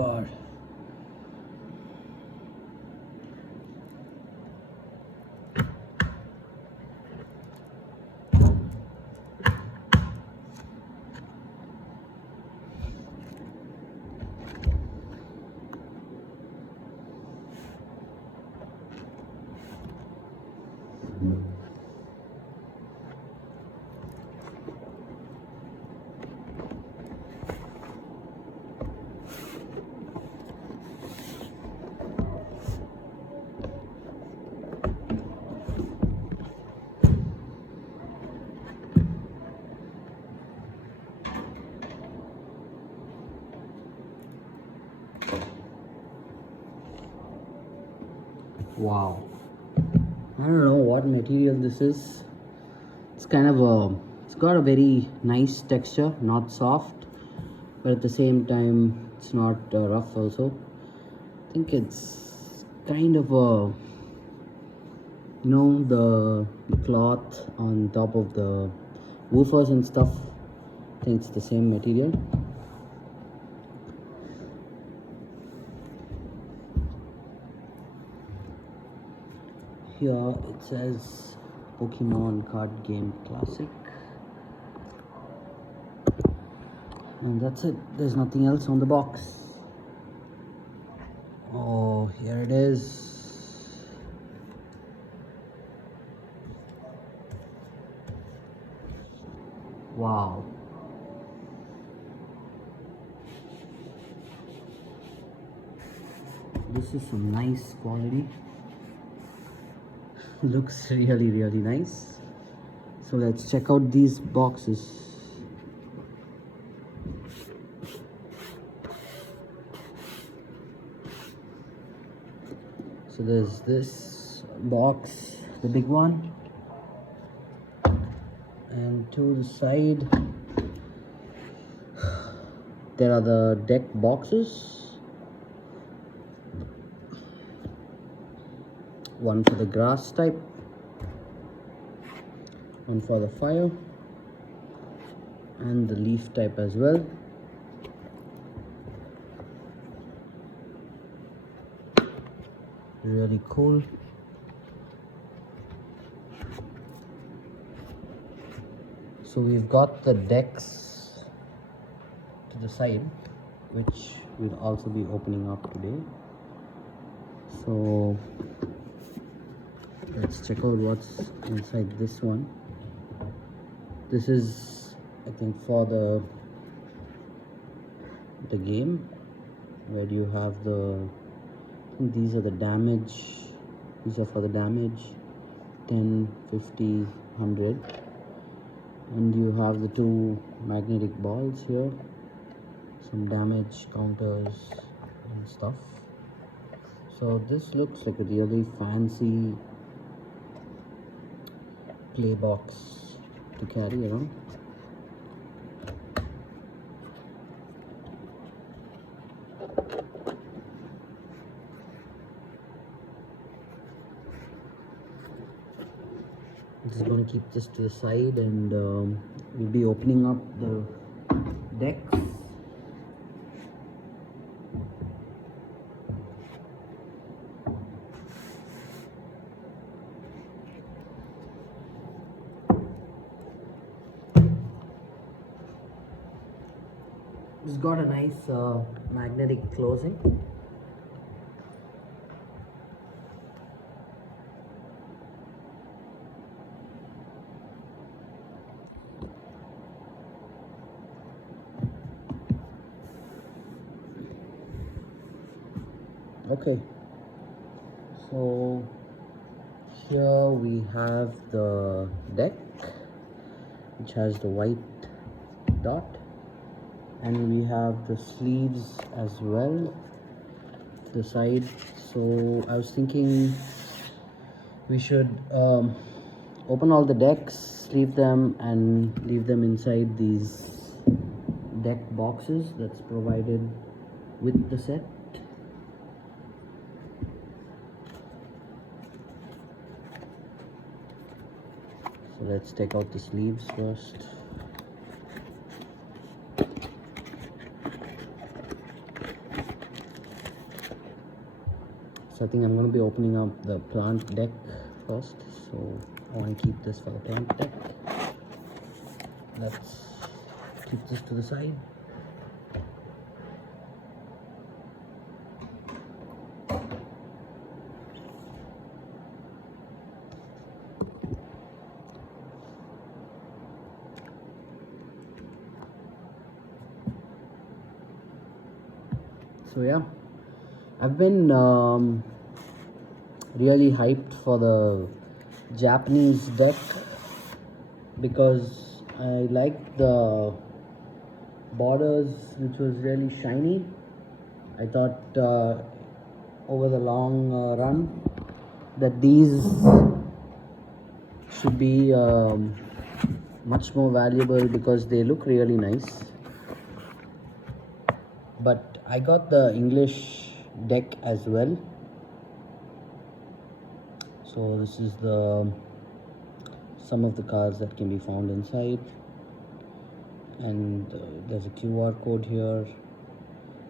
god. Wow, I don't know what material this is. It's kind of it's got a very nice texture, not soft, but at the same time it's not rough also. I think it's kind of a, the cloth on top of the woofers and stuff. I think it's the same material. Here it says Pokemon card game classic, and that's it. There's nothing else on the box. Oh, here it is. Wow. This is some nice quality. Looks really nice. So let's check out these boxes. So there's this box, the big one, and to the side there are the deck boxes. One for the grass type, one for the fire, and the leaf type as well. Really cool. So we've got the decks to the side, which we'll also be opening up today. So let's check out what's inside this one. This is, I think, for the game, where you have I think these are the damage. These are for the damage, 10, 50, 100, and you have the two magnetic balls here, some damage counters and stuff. So this looks like a really fancy play box to carry around. I'm just going to keep this to the side, and we'll be opening up the decks. It's got a nice magnetic closing. Okay, so here we have the deck, which has the white dot, and we have the sleeves as well to the side. So I was thinking we should open all the decks, sleeve them, and leave them inside these deck boxes that's provided with the set. So let's take out the sleeves first. So I think I'm going to be opening up the plant deck first. So I want to keep this for the plant deck. Let's keep this to the side. So yeah, I've been really hyped for the Japanese deck because I like the borders, which was really shiny. I thought over the long run that these should be much more valuable because they look really nice. But I got the English deck as well. So this is the some of the cards that can be found inside, and there's a QR code here.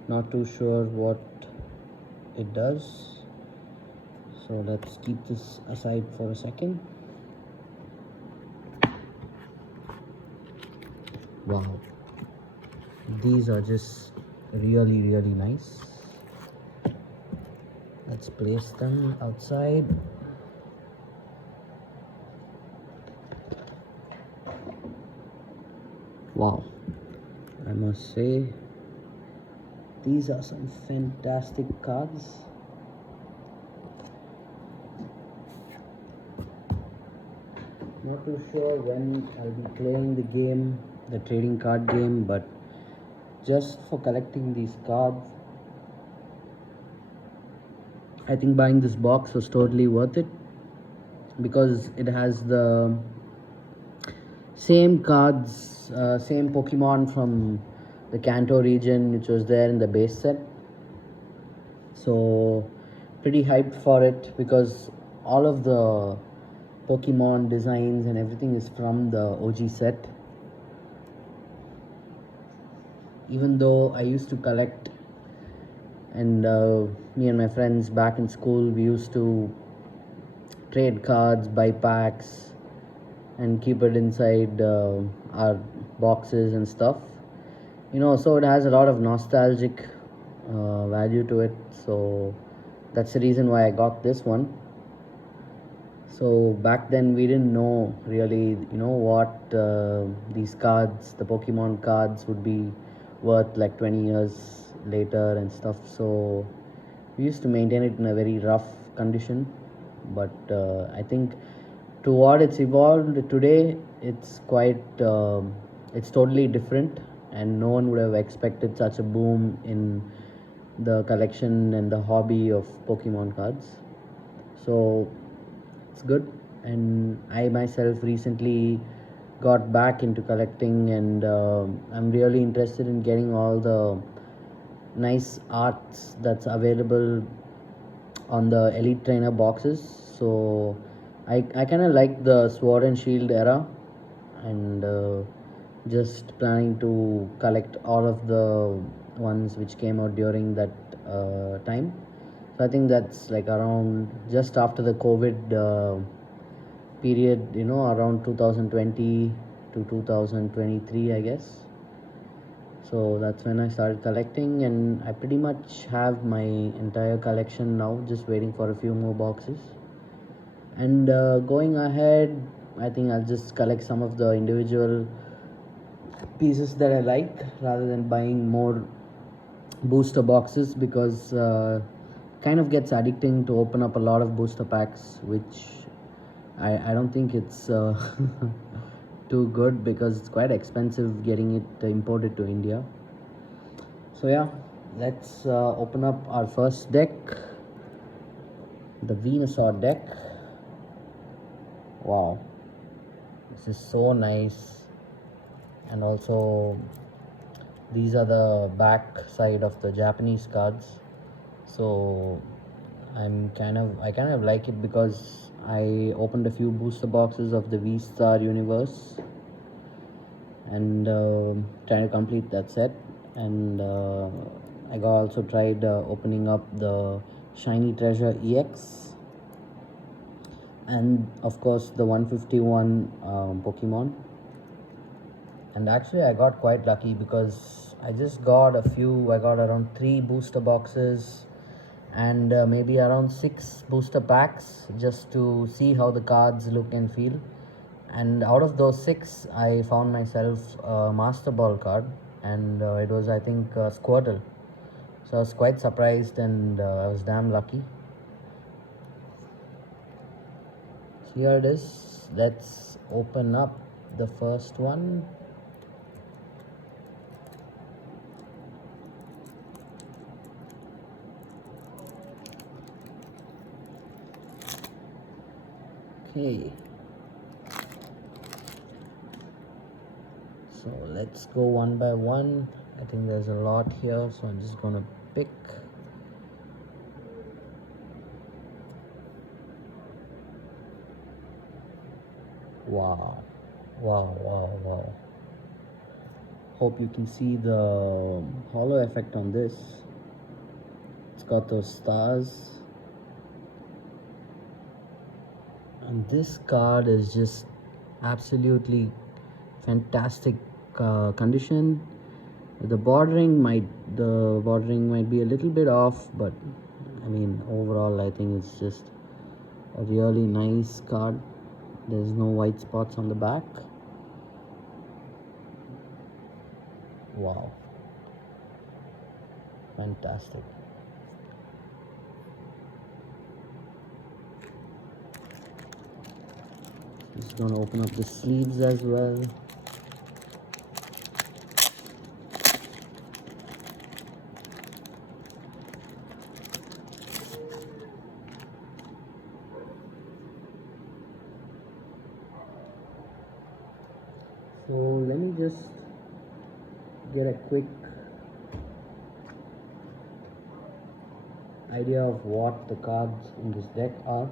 Not too sure what it does, so let's keep this aside for a second. Wow, these are just really nice. Let's place them outside. Wow, I must say these are some fantastic cards. Not too sure when I'll be playing the game, the trading card game, but just for collecting these cards, I think buying this box was totally worth it because it has the same cards, same Pokemon from the Kanto region, which was there in the base set. So pretty hyped for it because all of the Pokemon designs and everything is from the OG set. Even though I used to collect, and me and my friends back in school, we used to trade cards, buy packs, and keep it inside our boxes and stuff. So it has a lot of nostalgic value to it. So that's the reason why I got this one. So back then we didn't know really, what these cards, the Pokemon cards, would be worth like 20 years later and stuff. So we used to maintain it in a very rough condition. But I think to what it's evolved today, it's quite, it's totally different, and no one would have expected such a boom in the collection and the hobby of Pokemon cards. So it's good, and I myself recently got back into collecting, and I'm really interested in getting all the nice arts that's available on the Elite Trainer boxes. So I kind of like the Sword and Shield era, and just planning to collect all of the ones which came out during that time. So I think that's like around just after the COVID period, around 2020 to 2023, I guess. So that's when I started collecting, and I pretty much have my entire collection now, just waiting for a few more boxes. And going ahead, I think I'll just collect some of the individual pieces that I like rather than buying more booster boxes, because kind of gets addicting to open up a lot of booster packs, which I don't think it's too good because it's quite expensive getting it imported to India. So yeah, let's open up our first deck, the Venusaur deck. Wow, this is so nice. And also these are the back side of the Japanese cards. So I kind of like it because I opened a few booster boxes of the V-Star universe, and trying to complete that set. And I also tried opening up the Shiny Treasure EX, and of course the 151 Pokemon. And actually I got quite lucky because I just got I got around 3 booster boxes and maybe around 6 booster packs just to see how the cards look and feel. And out of those 6, I found myself a Master Ball card, and it was, I think, Squirtle. So I was quite surprised, and I was damn lucky. So here it is. Let's open up the first one. Okay. So let's go one by one. I think there's a lot here, so I'm just gonna pick. Wow, wow, wow, wow. Hope you can see the hollow effect on this. It's got those stars. And this card is just absolutely fantastic condition. The bordering might be a little bit off, but I mean overall I think it's just a really nice card. There's no white spots on the back. Wow, fantastic. Just gonna open up the sleeves as well. So let me just get a quick idea of what the cards in this deck are.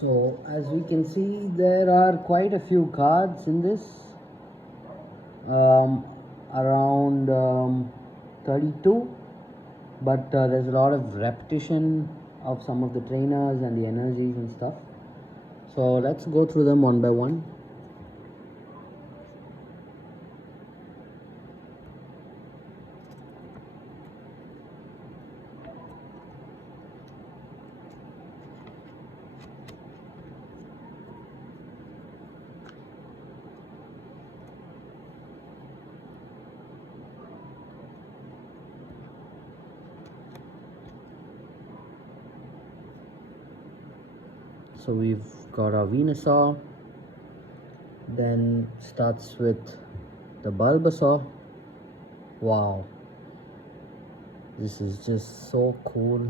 So as we can see, there are quite a few cards in this, around 32, but there's a lot of repetition of some of the trainers and the energies and stuff. So let's go through them one by one. So we've got our Venusaur, then starts with the Bulbasaur. Wow, this is just so cool.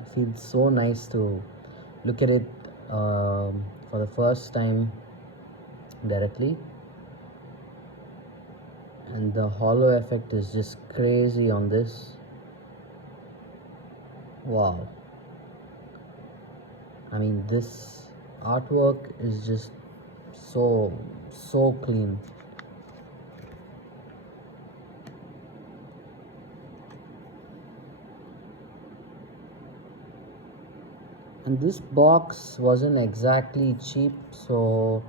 It feels so nice to look at it for the first time directly, and the hollow effect is just crazy on this. Wow, I mean, this artwork is just so clean. And this box wasn't exactly cheap, so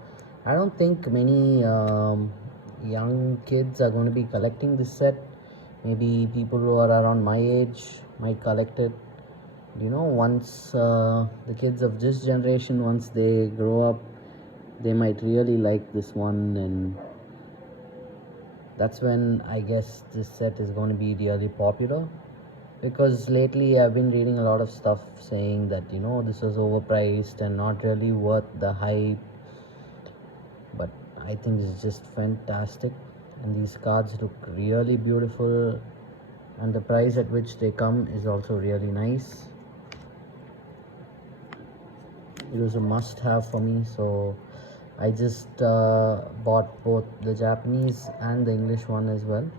I don't think many young kids are going to be collecting this set. Maybe people who are around my age might collect it. You know, once the kids of this generation, once they grow up, they might really like this one, and that's when I guess this set is going to be really popular. Because lately I've been reading a lot of stuff saying that, you know, this is overpriced and not really worth the hype, but I think it's just fantastic, and these cards look really beautiful, and the price at which they come is also really nice. It was a must have for me, so I just bought both the Japanese and the English one as well.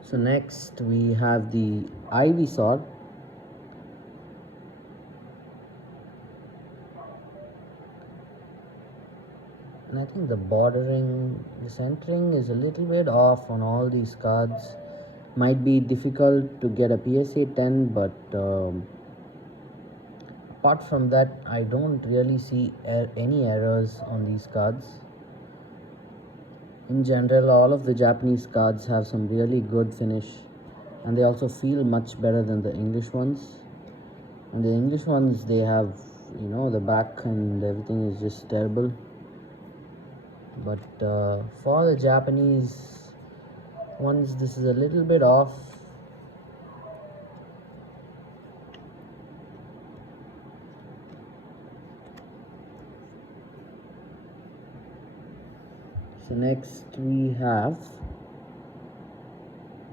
So next we have the Ivysaur. And I think the centering is a little bit off on all these cards. Might be difficult to get a PSA 10, but apart from that, I don't really see any errors on these cards. In general, all of the Japanese cards have some really good finish, and they also feel much better than the English ones. And the English ones, they have, the back and everything is just terrible. But for the Japanese ones, this is a little bit off. So next we have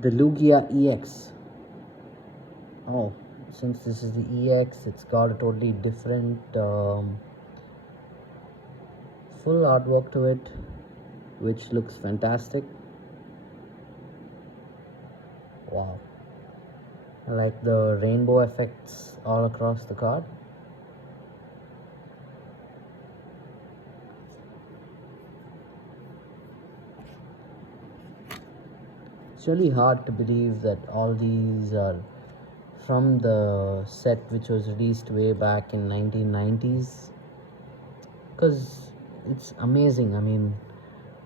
the Lugia EX. Oh, since this is the EX, it's got a totally different full artwork to it, which looks fantastic. Wow, I like the rainbow effects all across the card. It's really hard to believe that all these are from the set which was released way back in 1990s, because it's amazing. I mean,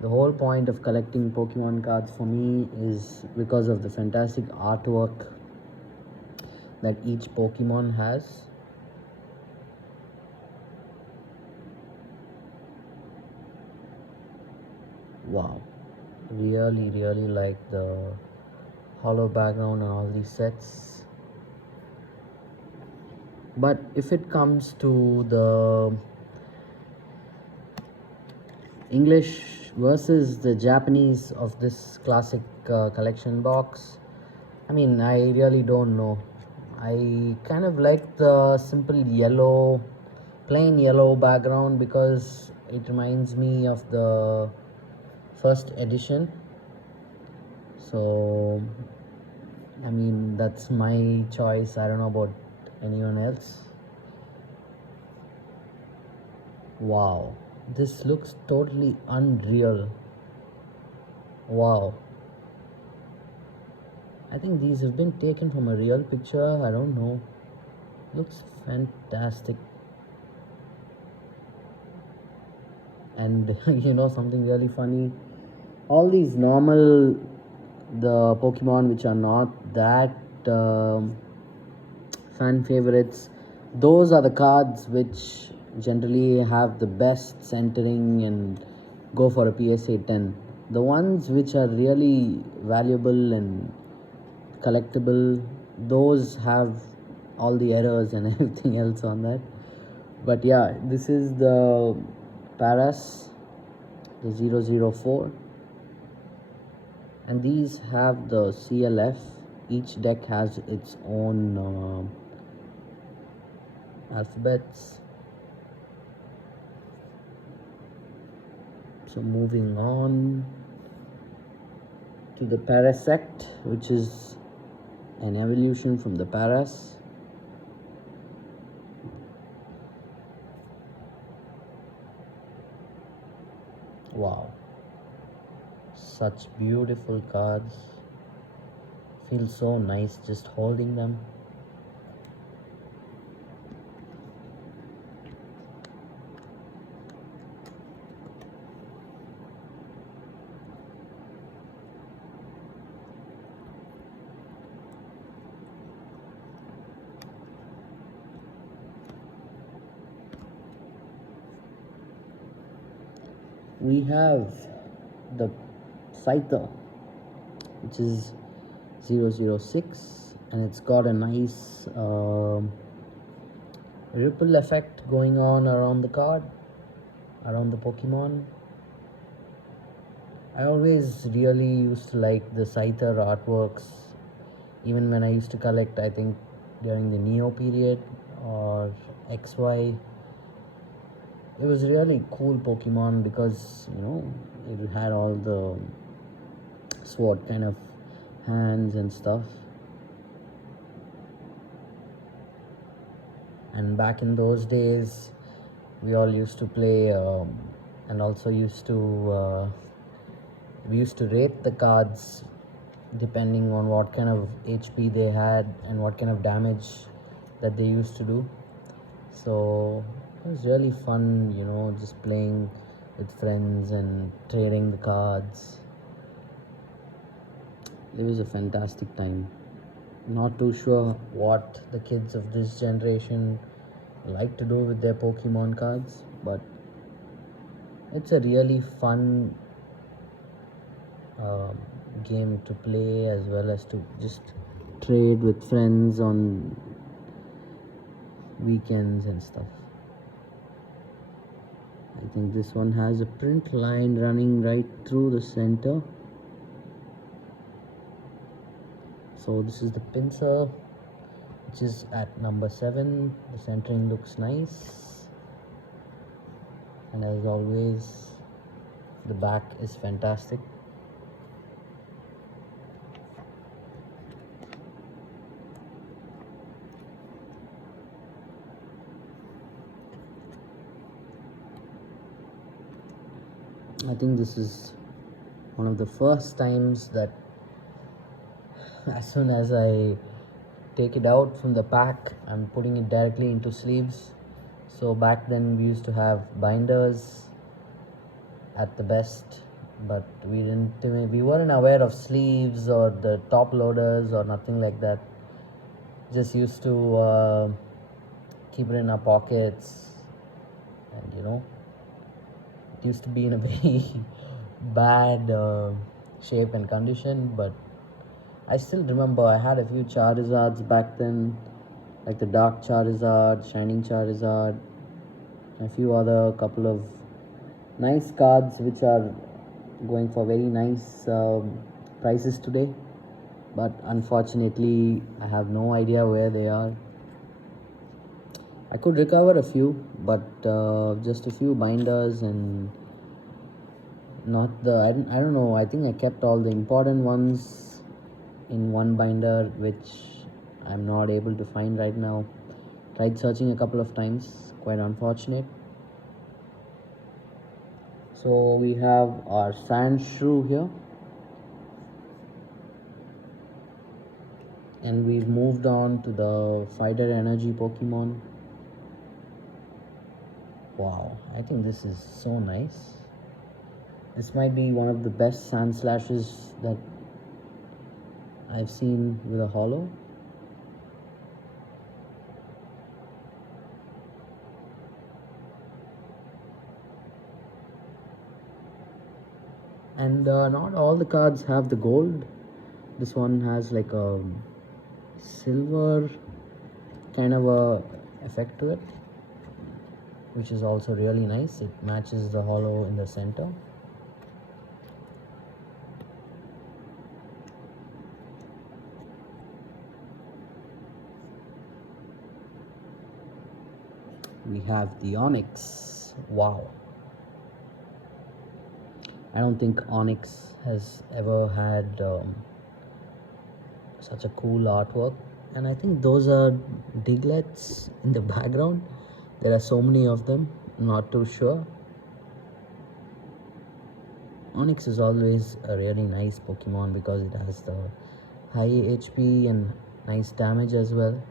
the whole point of collecting Pokemon cards for me is because of the fantastic artwork that each Pokemon has. Wow, really like the hollow background on all these sets. But if it comes to the English versus the Japanese of this classic collection box, I mean, I really don't know. I kind of like the simple yellow, plain yellow background, because it reminds me of the first edition. So, I mean, that's my choice. I don't know about anyone else. Wow, this looks totally unreal. Wow, I think these have been taken from a real picture. I don't know. Looks fantastic. And something really funny, all these the Pokemon which are not that fan favorites, those are the cards which generally have the best centering and go for a PSA 10. The ones which are really valuable and collectible, those have all the errors and everything else on that. But yeah, this is the Paras, the 004, and these have the CLF. Each deck has its own alphabets. So moving on to the Parasect, which is an evolution from the Paras. Wow, such beautiful cards. Feels so nice just holding them. We have the Scyther, which is 006, and it's got a nice ripple effect going on around the card, around the Pokemon. I always really used to like the Scyther artworks, even when I used to collect, I think during the Neo period or XY. It was really cool Pokemon because it had all the sword kind of hands and stuff. And back in those days, we all used to play and also we used to rate the cards depending on what kind of HP they had and what kind of damage that they used to do. So it was really fun, just playing with friends and trading the cards. It was a fantastic time. Not too sure what the kids of this generation like to do with their Pokemon cards, but it's a really fun game to play, as well as to just trade with friends on weekends and stuff. I think this one has a print line running right through the center. So this is the pincer, which is at number 7. The centering looks nice, and as always, the back is fantastic. I think this is one of the first times that as soon as I take it out from the pack, I'm putting it directly into sleeves. So back then we used to have binders at the best, but we weren't aware of sleeves or the top loaders or nothing like that. Just used to keep it in our pockets, and it used to be in a very bad shape and condition, but I still remember I had a few Charizards back then, like the Dark Charizard, Shining Charizard, and a few other couple of nice cards which are going for very nice prices today. But unfortunately, I have no idea where they are. I could recover a few, but just a few binders and not the. I don't know. I think I kept all the important ones in one binder, which I'm not able to find right now. Tried searching a couple of times. Quite unfortunate. So we have our Sandshrew here, and we've moved on to the Fighter Energy Pokemon. Wow, I think this is so nice. This might be one of the best Sand Slashes that I've seen with a holo. And not all the cards have the gold. This one has like a silver kind of a effect to it, which is also really nice. It matches the holo in the center. We have the Onyx. Wow. I don't think Onyx has ever had such a cool artwork. And I think those are Diglets in the background. There are so many of them, not too sure. Onyx is always a really nice Pokemon because it has the high HP and nice damage as well.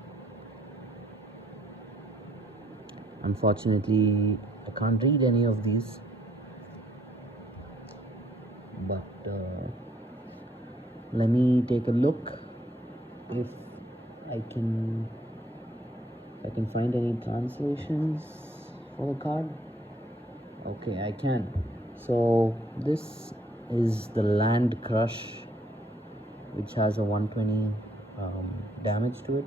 Unfortunately, I can't read any of these, but let me take a look if I can find any translations for the card. Okay, I can. So this is the Land Crush, which has a 120 damage to it.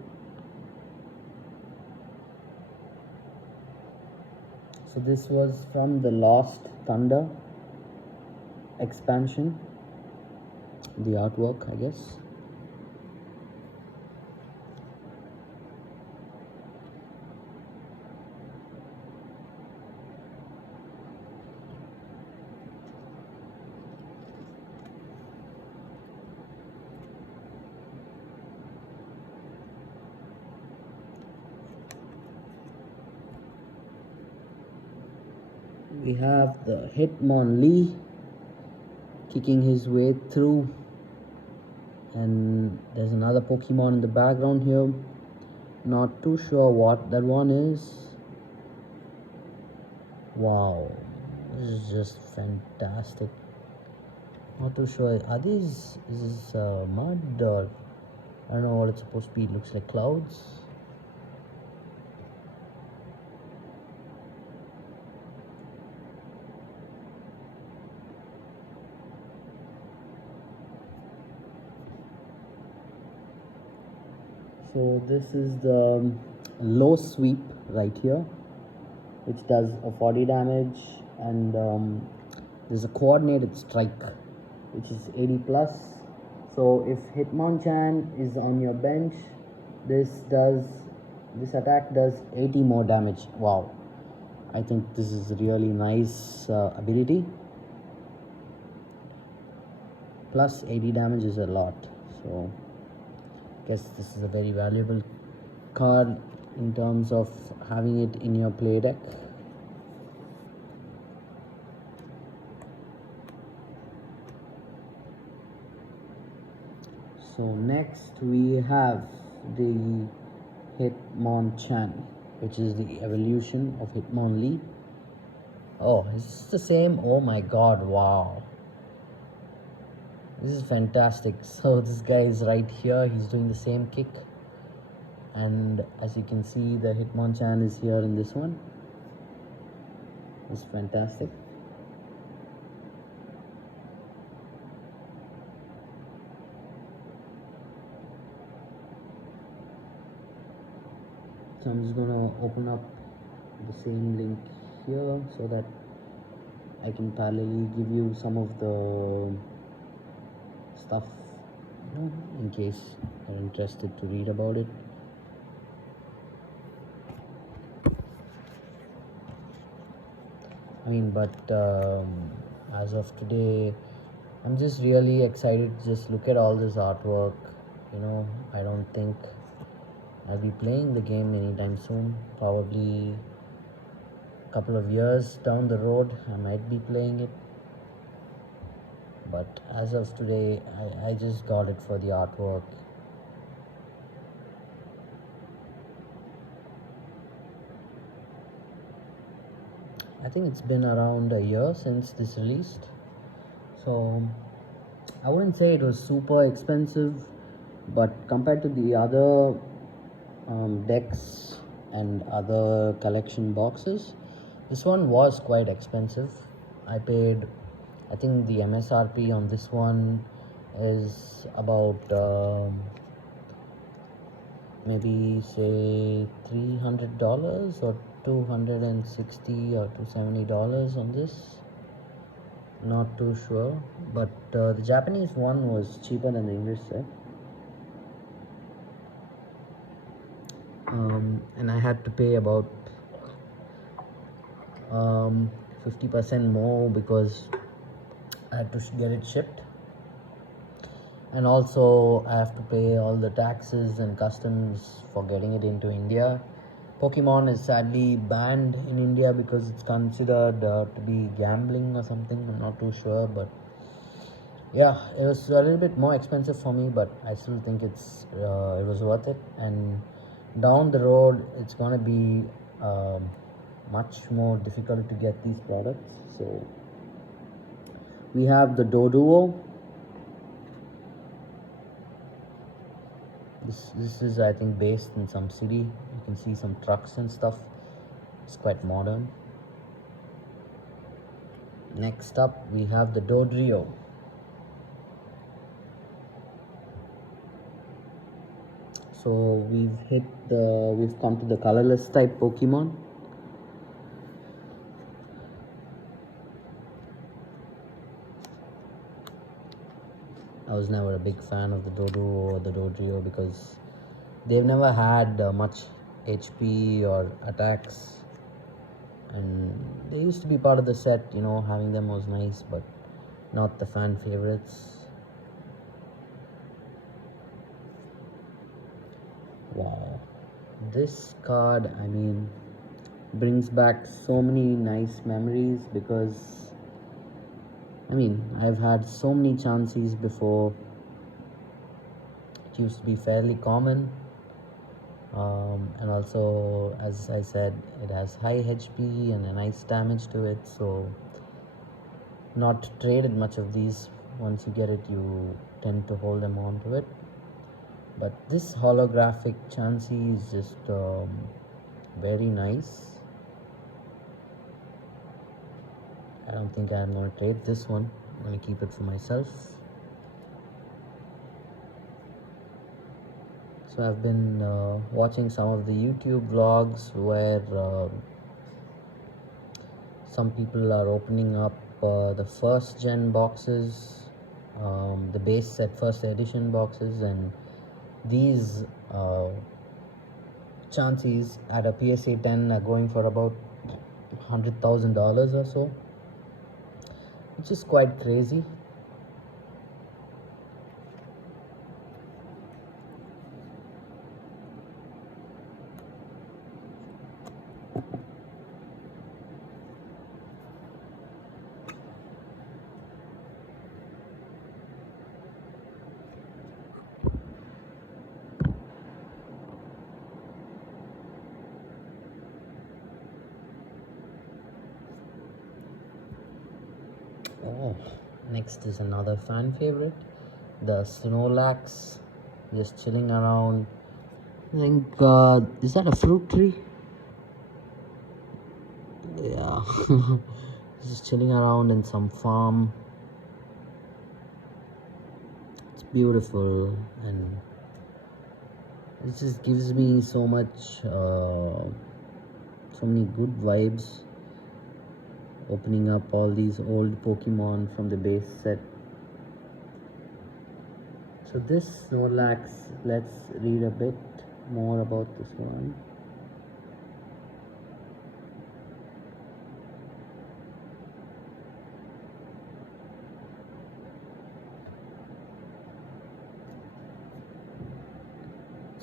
So this was from the Lost Thunder expansion, the artwork, I guess. We have the Hitmonlee kicking his way through, and there's another Pokemon in the background here. Not too sure what that one is. Wow, this is just fantastic. Not too sure. Are these, is this mud, or I don't know what it's supposed to be. It looks like clouds. So this is the low sweep right here, which does a 40 damage, and there's a coordinated strike, which is 80 plus. So if Hitmonchan is on your bench, this attack does 80 more damage. Wow, I think this is a really nice ability. Plus 80 damage is a lot, so I guess this is a very valuable card in terms of having it in your play deck. So next we have the Hitmonchan, which is the evolution of Hitmonlee. Oh, is this the same? Oh my god, wow. This is fantastic. So this guy is right here, he's doing the same kick. And as you can see, the Hitmonchan is here in this one. It's fantastic. So I'm just gonna open up the same link here so that I can parallelly give you some of the stuff, in case you're interested to read about it. I mean, but as of today, I'm just really excited to just look at all this artwork. I don't think I'll be playing the game anytime soon. Probably a couple of years down the road, I might be playing it. But as of today, I just got it for the artwork. I think it's been around a year since this released. So I wouldn't say it was super expensive, but compared to the other decks and other collection boxes, this one was quite expensive. I paid, I think the MSRP on this one is about maybe say $300 or $260 or $270 on this. Not too sure, but the Japanese one was cheaper than the English set. And I had to pay about 50% more because I had to get it shipped, and also I have to pay all the taxes and customs for getting it into India. Pokemon is sadly banned in India because it's considered to be gambling or something. I'm not too sure, but yeah, it was a little bit more expensive for me, but I still think it was worth it. And down the road, it's gonna be much more difficult to get these products. So we have the Doduo. This is, I think, based in some city. You can see some trucks and stuff. It's quite modern. Next up, we have the Dodrio. So we've come to the colorless type Pokemon. I was never a big fan of the Dodo or the Dodrio because they've never had much HP or attacks, and they used to be part of the set. Having them was nice, but not the fan favorites. Wow, this card, brings back so many nice memories because I've had so many chances before. It used to be fairly common, and also, as I said, it has high HP and a nice damage to it, so not traded much of these. Once you get it, you tend to hold them on to it. But this holographic Chansey is just very nice. I don't think I'm going to trade this one. I'm going to keep it for myself. So I've been watching some of the YouTube vlogs where some people are opening up the first gen boxes, the base set first edition boxes, and these Chanseys at a PSA 10 are going for about $100,000 or so, which is quite crazy. Oh, next is another fan favorite, the Snorlax, just chilling around. I think, is that a fruit tree? Yeah. Just chilling around in some farm. It's beautiful, and it just gives me so many good vibes. Opening up all these old Pokemon from the base set. So this Snorlax, let's read a bit more about this one.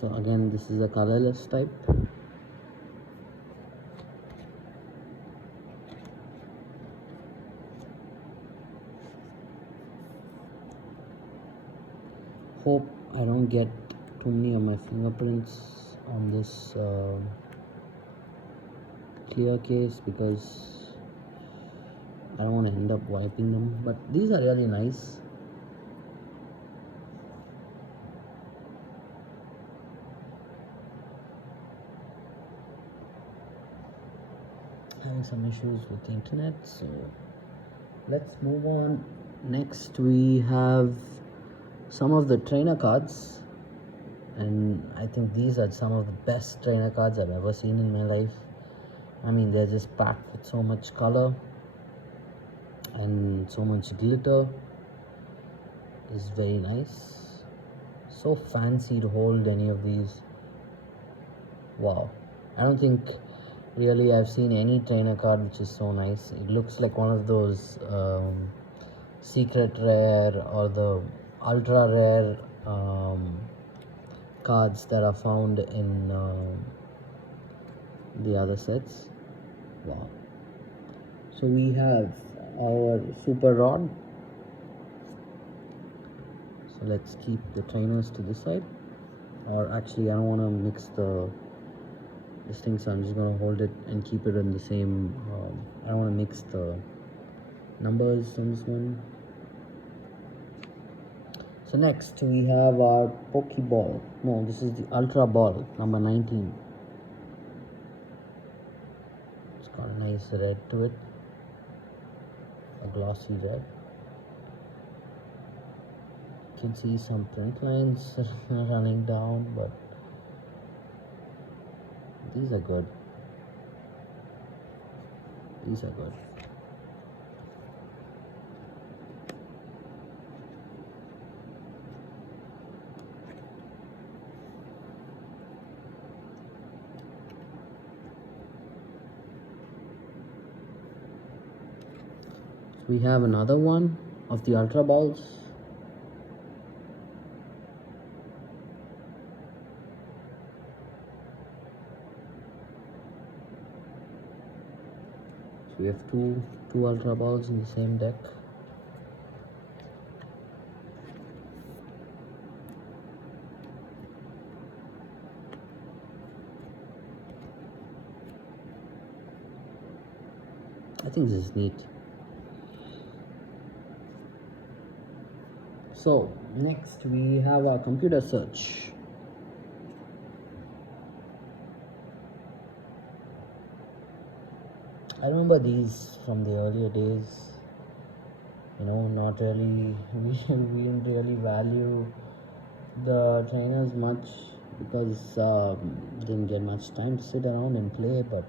So again, this is a colorless type. Hope I don't get too many of my fingerprints on this clear case because I don't want to end up wiping them. But these are really nice. Having some issues with the internet, so let's move on. Next we have some of the trainer cards, and I think these are some of the best trainer cards I've ever seen in my life. They're just packed with so much color and so much glitter. It's very nice. So fancy to hold any of these. Wow, I don't think really I've seen any trainer card which is so nice. It looks like one of those secret rare or the ultra rare cards that are found in the other sets. Wow. So we have our super rod. So let's keep the trainers to this side, or actually I don't want to mix this thing, so I'm just going to hold it and keep it in the same I don't want to mix the numbers on this one. So next we have our Pokeball. No, this is the Ultra Ball number 19. It's got a nice red to it, a glossy red. You can see some print lines running down, but these are good. These are good. We have another one of the Ultra Balls. So we have two Ultra Balls in the same deck. I think this is neat. So next we have our computer search. I remember these from the earlier days. Not really, we didn't really value the trainers much because didn't get much time to sit around and play, but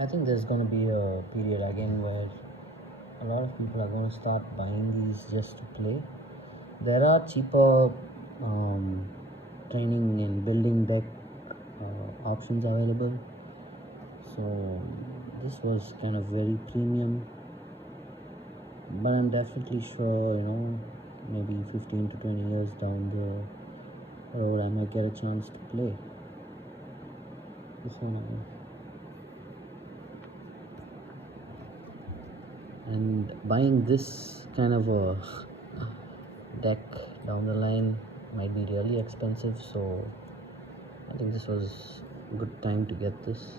I think there's going to be a period again where a lot of people are going to start buying these just to play. There are cheaper training and building deck options available, so this was kind of very premium, but I'm definitely sure maybe 15 to 20 years down the road I might get a chance to play this one again. And buying this kind of a deck down the line might be really expensive, so I think this was a good time to get this.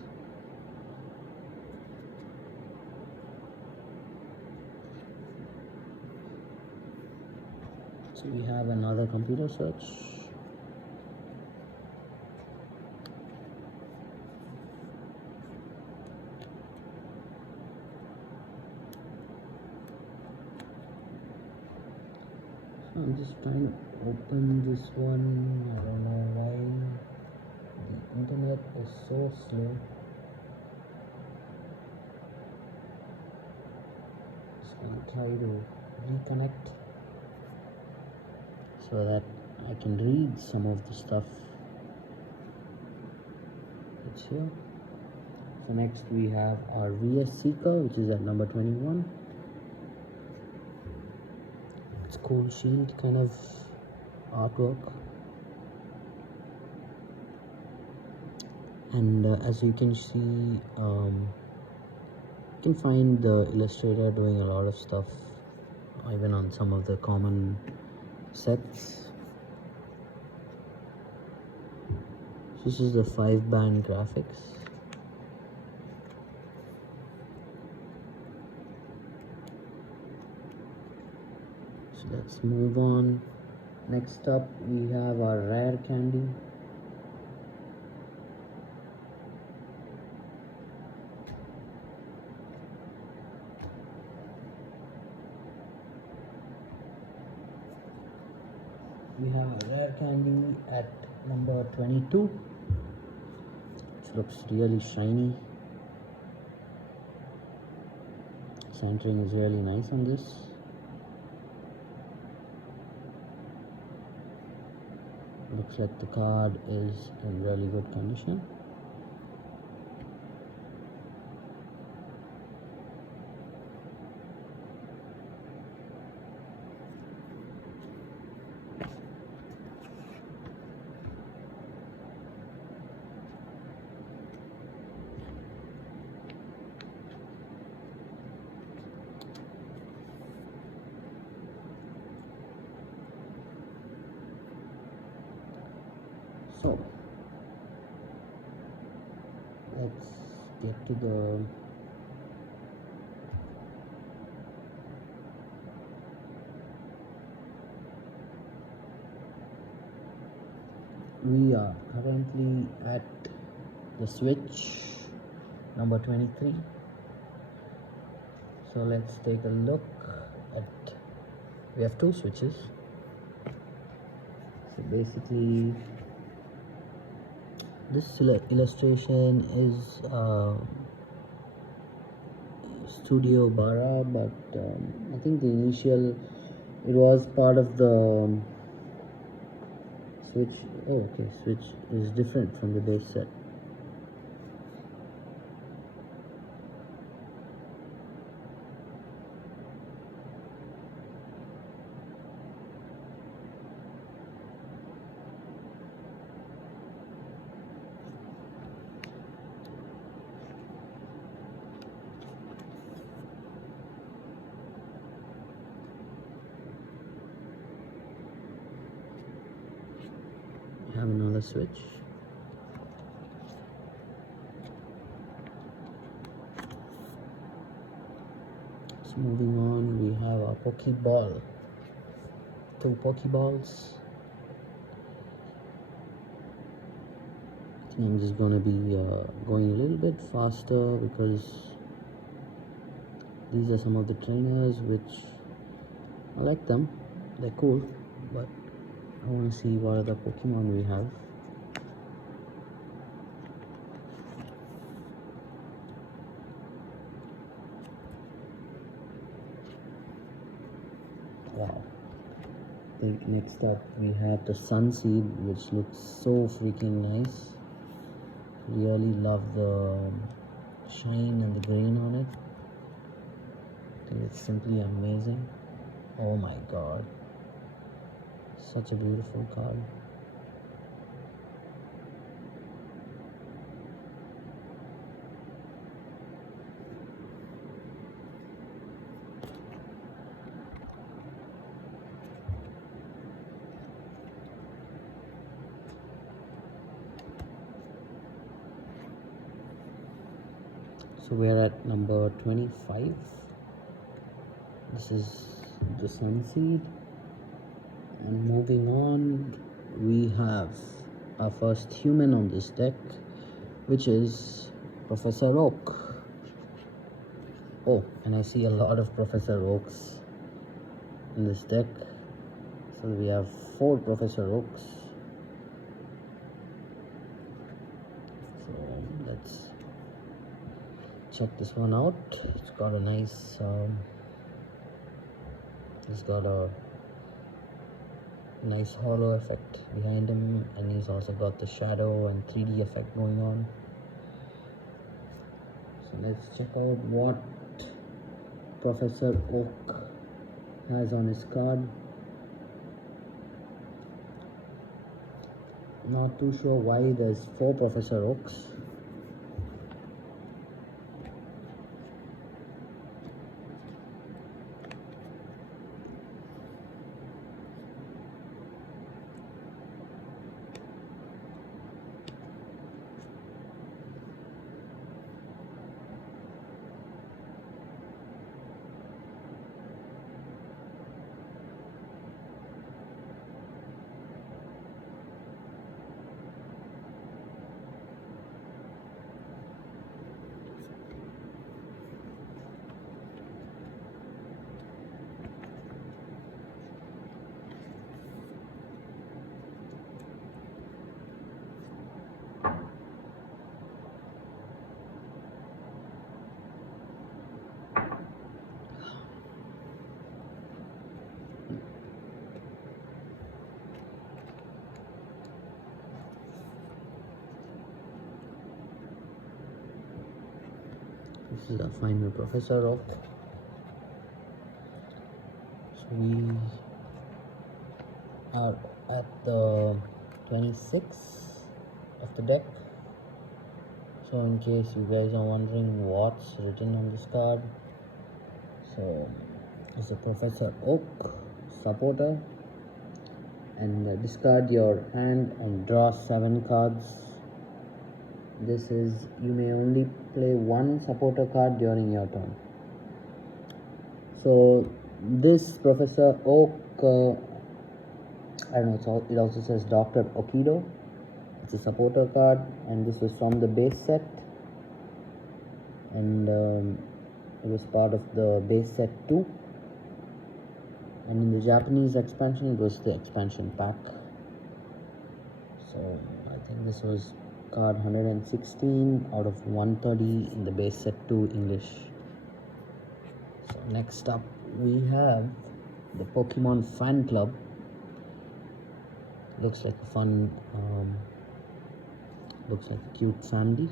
So we have another computer search. So I'm just trying to open this one. I don't know why the internet is so slow. Just gonna try to reconnect so that I can read some of the stuff that's here. So next we have our VS Seeker, which is at number 21. It's cold shield kind of artwork, and as you can see, you can find the illustrator doing a lot of stuff even on some of the common sets. This is the 5-band graphics. So let's move on. Next up we have our rare candy. We have a rare candy at number 22, which looks really shiny. Centering is really nice on this. Looks like the card is in really good condition. So let's get to the we are currently at the switch number 23. So let's take a look at, we have two switches. So basically, this illustration is Studio Bara, but I think the initial it was part of the Switch. Oh, okay, Switch is different from the base set. Have another Switch. So moving on, we have a Pokeball. 2 Pokeballs. I think I'm just gonna be going a little bit faster because these are some of the trainers which I like them. They're cool, but I want to see what other Pokemon we have. Wow. I think next up we have the Sunseed, which looks so freaking nice. Really love the shine and the grain on it. I think it's simply amazing. Oh my god. Such a beautiful card. So we're at number 25. This is the Sunseed. And moving on, we have our first human on this deck, which is Professor Oak. Oh, and I see a lot of Professor Oaks in this deck. So we have 4 Professor Oaks. So let's check this one out. It's got a nice it's got a nice hollow effect behind him, and he's also got the shadow and 3D effect going on. So let's check out what Professor Oak has on his card. Not too sure why there's 4 Professor Oaks. This is the final Professor Oak. So we are at the 26 of the deck. So in case you guys are wondering what's written on this card, so it's a Professor Oak supporter, and discard your hand and draw 7 cards. This is, you may only play 1 supporter card during your turn. So this Professor Oak, I don't know, it also says Dr. Okido. It's a supporter card, and this was from the base set, and it was part of the base set 2, and in the Japanese expansion it was the expansion pack. So I think this was card 116 out of 130 in the base set 2 English. So next up we have the Pokemon Fan Club. Looks like a fun, looks like a cute family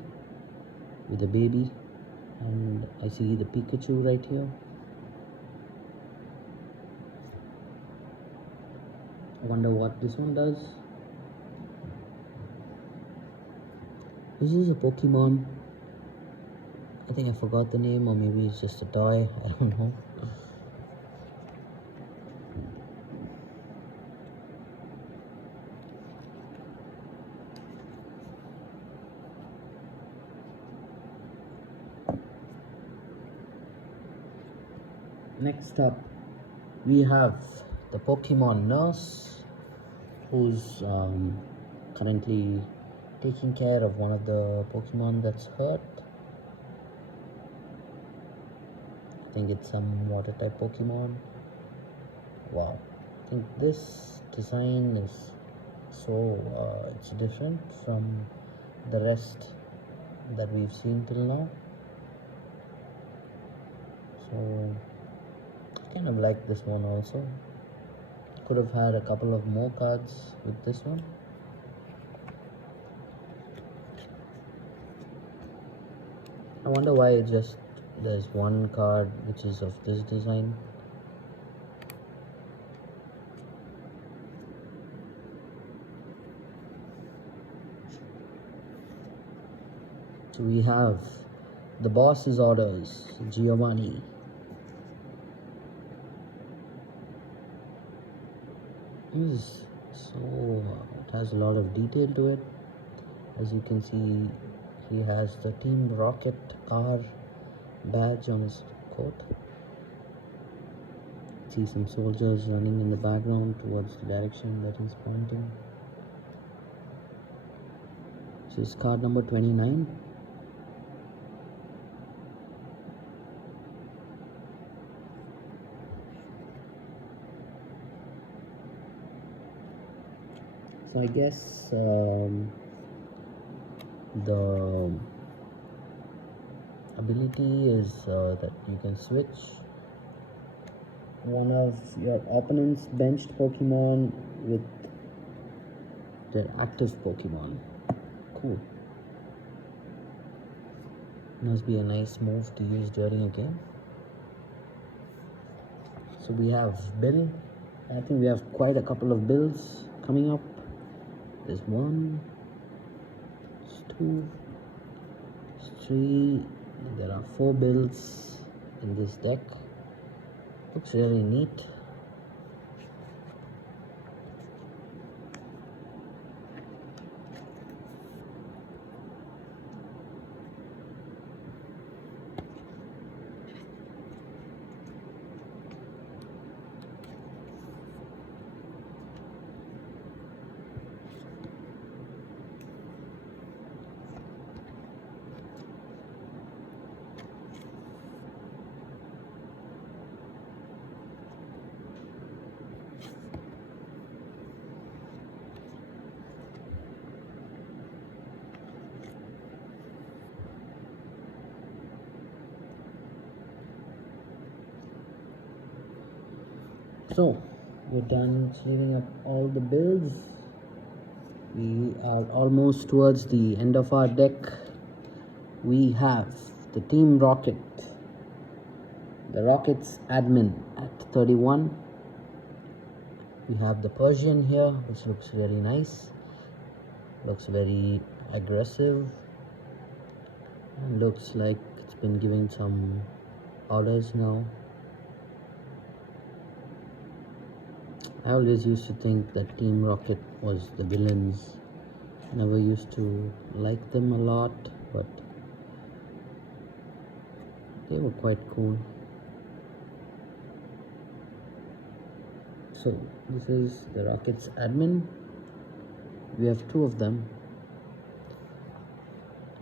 with a baby, and I see the Pikachu right here. I wonder what this one does. This is a Pokemon. I think I forgot the name, or maybe it's just a toy. I don't know. Next up, we have the Pokemon Nurse, who's currently taking care of one of the Pokemon that's hurt. I think it's some water type Pokemon. Wow, I think this design is so it's different from the rest that we've seen till now. So I kind of like this one also. Could have had a couple of more cards with this one. I wonder why there's one card which is of this design. So we have the boss's orders, Giovanni. It has a lot of detail to it. As you can see, he has the Team Rocket R badge on his coat. See some soldiers running in the background towards the direction that he's pointing. This is card number 29. So I guess the ability is that you can switch one of your opponent's benched Pokemon with their active Pokemon. Cool. Must be a nice move to use during a game. So we have Bill. I think we have quite a couple of Bills coming up. There's one, there's two, there's three. There are 4 Bills in this deck. Looks really neat. So we're done clearing up all the Bills. We are almost towards the end of our deck. We have the Team Rocket, the Rockets admin at 31. We have the Persian here, which looks very nice. Looks very aggressive. And looks like it's been giving some orders now. I always used to think that Team Rocket was the villains. Never used to like them a lot, but they were quite cool. So this is the Rockets admin. We have 2 of them.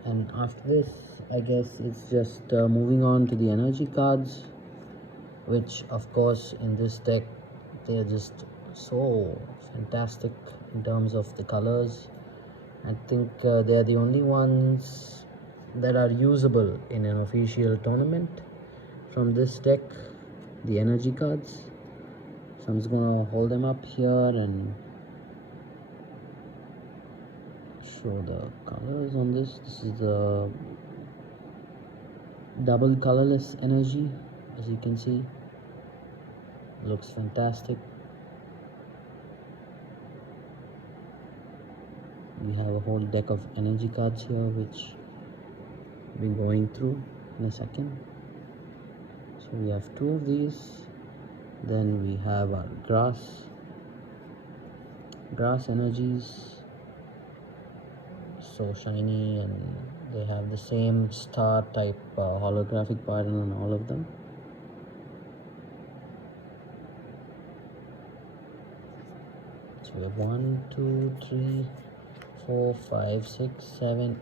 And after this, I guess it's just moving on to the energy cards, which of course in this deck, they're just so fantastic in terms of the colors. I think they are the only ones that are usable in an official tournament. From this deck, the energy cards. So I'm just gonna hold them up here and show the colors on this. This is the double colorless energy, as you can see. Looks fantastic. We have a whole deck of energy cards here, which we'll be going through in a second. So we have two of these. Then we have our grass energies, so shiny, and they have the same star type holographic pattern on all of them. So we have 1, 2, 3, 4, 5, 6, 7,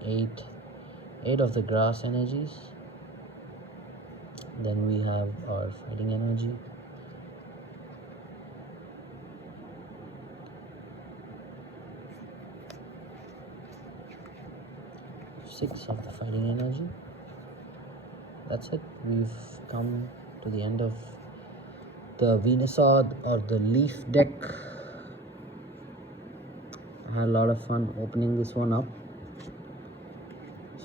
8 of the grass energies. Then we have our fighting energy. Six of the fighting energy. That's it. We've come to the end of the Venusaur or the leaf deck. I had a lot of fun opening this one up.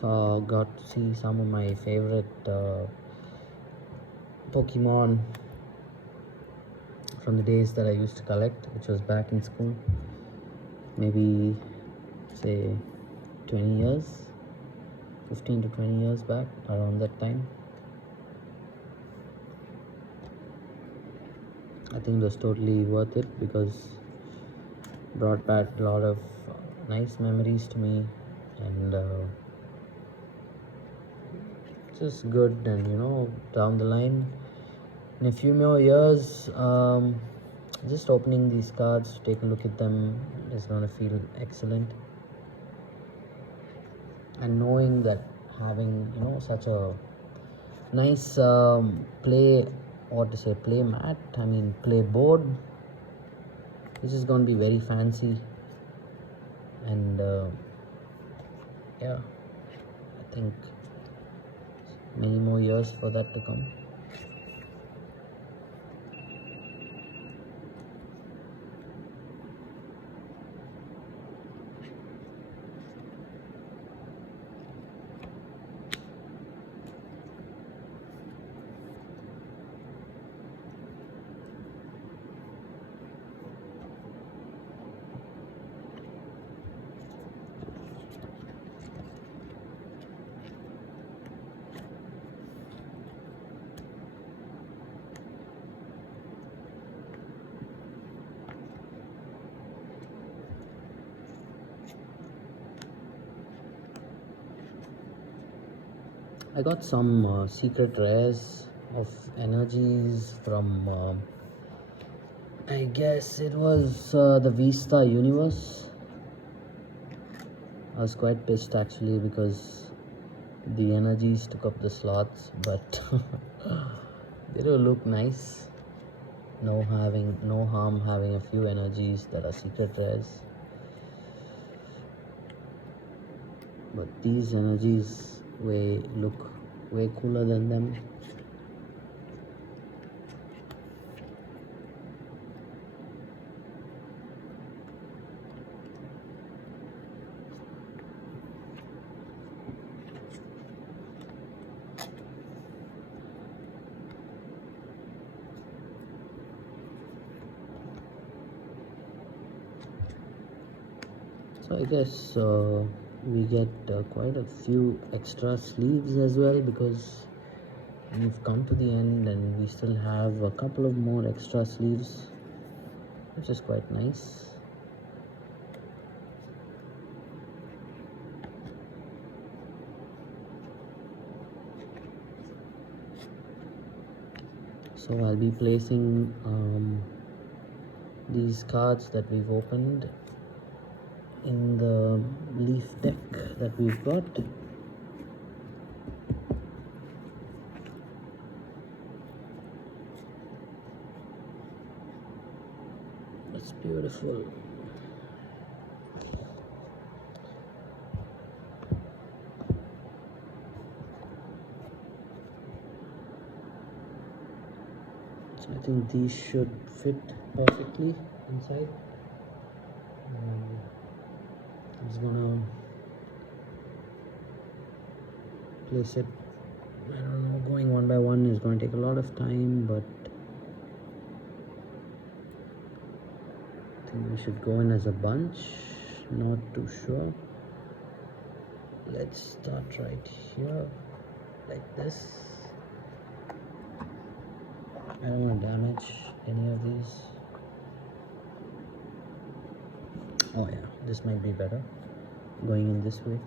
So got to see some of my favorite Pokemon from the days that I used to collect, which was back in school. Maybe say 20 years, 15 to 20 years back, around that time. I think it was totally worth it because it brought back a lot of nice memories to me, and just good. And down the line, in a few more years, just opening these cards, take a look at them, is going to feel excellent. And knowing that having such a nice play board, this is going to be very fancy. And yeah, I think many more years for that to come. I got some secret rares of energies from I guess it was the V-Star universe. I was quite pissed actually because the energies took up the slots, but they do look nice. No harm having a few energies that are secret rares. But these energies look way cooler than them. So I guess we get quite a few extra sleeves as well, because we've come to the end and we still have a couple of more extra sleeves, which is quite nice. So I'll be placing these cards that we've opened in the leaf deck that we've got. It's beautiful. think these should fit perfectly inside. I'm just gonna place it. I don't know, going one by one is going to take a lot of time, but I think we should go in as a bunch. Not too sure. Let's start right here, like this. I don't want to damage any of these. Oh yeah, this might be better, going in this way.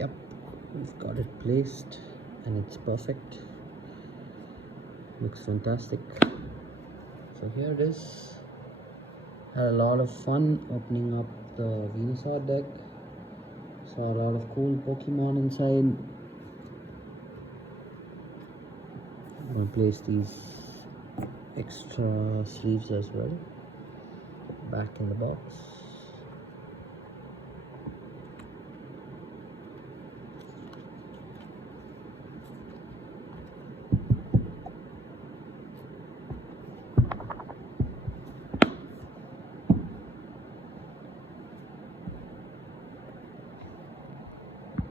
Yep, we've got it placed and it's perfect. Looks fantastic. So here it is. Had a lot of fun opening up the Venusaur deck. Saw a lot of cool Pokemon inside. I'm going to place these extra sleeves as well back in the box.